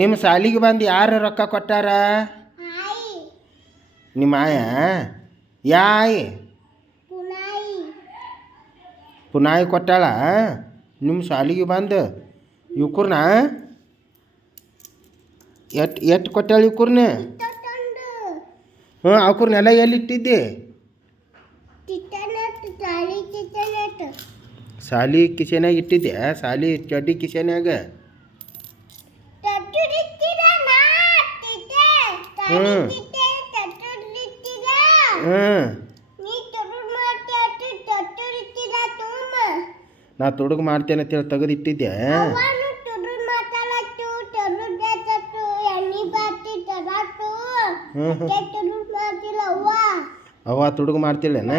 ನಿಮ್ಮ ಸಾಲಿಗೆ ಬಂದು ಯಾರು ರೊಕ್ಕ ಕೊಟ್ಟಾರ? ನಿಮ್ಮ ಆಯ? ಯಾಯ್ ಪುನಾಯಿ ಕೊಟ್ಟಾಳ ನಿಮ್ಮ ಸಾಲಿಗೆ ಬಂದು? ಇವ್ಕೂರ್ನ ಎಷ್ಟು ಕೊಟ್ಟಾಳ ಇವ್ಕೂರ್ನ? ಹ್ಞೂ ಅವ್ಕೂರ್ನೆಲ್ಲ ಎಲ್ಲಿ ಇಟ್ಟಿದ್ದೆ? ಸಾಲಿ ಕಿಸೆನ್ಯಾಗ ಇಟ್ಟಿದ್ದೆ? ಸಾಲಿ ಚಡ್ಡಿ ಕಿಸೆನ್ಯಾಗ? ಹ್ಞೂ ನಾ ತುಡುಗು ಮಾಡ್ತೇನೆ ಅಂತೇಳಿ ತೆಗೆದಿಟ್ಟಿದ್ದೆ. ಅವ್ವ ತುಡುಗು ಮಾಡ್ತಿಲ್ಲೇನ?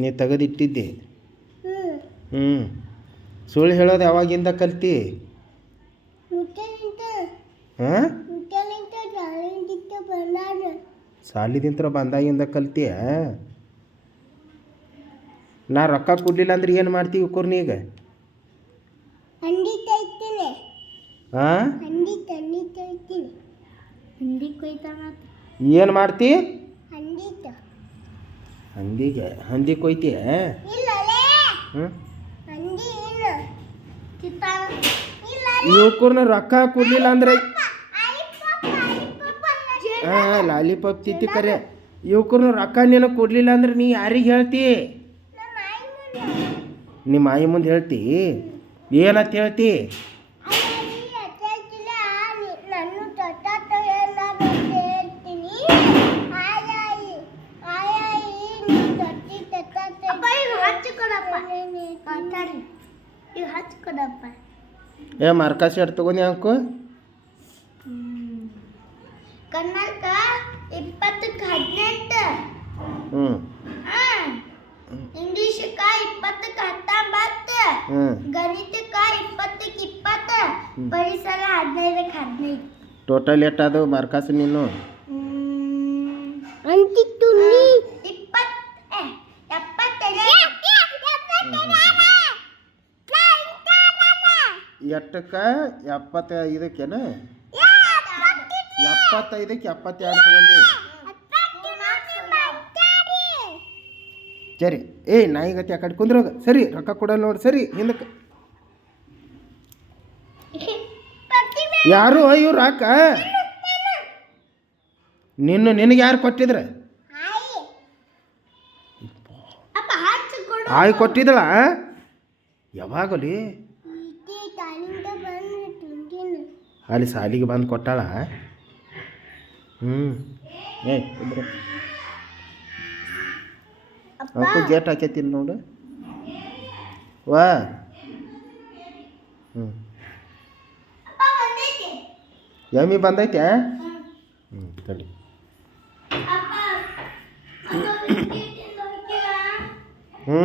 ನೀ ತೆಗೆದಿಟ್ಟಿದ್ದೆ. ಹ್ಞೂ ಸುಳ್ಳು ಹೇಳೋದು ಯಾವಾಗಿಂದ ಕಲ್ತಿ? ಹಾಂ ಸಾಲಿದಿಂತ್ರ ಬಂದಾಗಿಂದ ಕಲ್ತಿಯ? ನಾ ರೊಕ್ಕ ಕೊಡಲಿಲ್ಲ ಅಂದ್ರೆ ಏನು ಮಾಡ್ತೀವಿ ಕುರ್ನೀಗ? ಹಾಂ ಏನು ಮಾಡ್ತಿ? ಹಂದಿಗೆ ಹಂದಿ ಕೊಯ್ತೀಯ? ಹ್ಞೂ ಇವಕ್ಕೂರ್ನ ರೊಕ್ಕ ಕೊಡಲಿಲ್ಲ ಅಂದ್ರೆ ಹಾಂ ಲಾಲಿಪಾಪ್ ತಿತ್ತಿ ಕರೆ. ಇವಕ್ಕೂರ್ನ ರೊಕ್ಕ ನೀನು ಕೊಡಲಿಲ್ಲ ಅಂದ್ರೆ ನೀ ಯಾರಿಗೆ ಹೇಳ್ತಿ? ನಿಮ್ಮ ಆಯಿ ಮುಂದೆ ಹೇಳ್ತಿ? ಏನಂತ ಹೇಳ್ತಿ? ಏ ಮಾರ್ಕಾಸ್ ಎಟ್ ತಗೊಂಡಿ ಅಂಕು? ಕನ್ನಡಕ 20ಕ್ಕೆ 18. ಹ್ಞೂ ಇಂಗ್ಲೀಷಕ್ಕ 20ಕ್ಕೆ 19. ಗಣಿತಕ್ಕ 20ಕ್ಕೆ 20. ಪರಿಸರ 15ಕ್ಕೆ 15. ಟೋಟಲ್ ಎಷ್ಟಾದವು ಮಾರ್ಕಾಸ್ ನೀನು? ಅಂತಿತ್ತು ನೀ 20 ಎಷ್ಟಕ್ಕೆ? 75ಕ್ಕೇನ? 75ಕ್ಕೆ 72 ತಗೊಂಡಿ. ಸರಿ ಏ ನಾಯಿಗತಿ ಆ ಕಡೆ ಕುಂದ್ರೋಗ. ಸರಿ ರೊಕ್ಕ ಕೊಡಲ್ಲ ನೋಡಿ. ಸರಿ ಹಿಂದಕ್ಕೆ ಯಾರು ಇವ್ರು ಅಕ್ಕ? ನಿನಗೆ ಯಾರು ಕೊಟ್ಟಿದ್ರ? ಆಯ್ ಕೊಟ್ಟಿದ್ದಳ? ಯಾವಾಗಲಿ ಅಲ್ಲಿ ಸಾಲಿಗೆ ಬಂದು ಕೊಟ್ಟಾಳ? ಹ್ಞೂ ಏ ಇಬ್ರು ಅವಕ್ಕೂ ಗೇಟ್ ಹಾಕೈತಿಲ್ಲ ನೋಡು. ವಾ ಹ್ಞೂ ಎಮ್ಮಿ ಬಂದೈತೆ? ಹ್ಞೂ ತಡಿ. ಹ್ಞೂ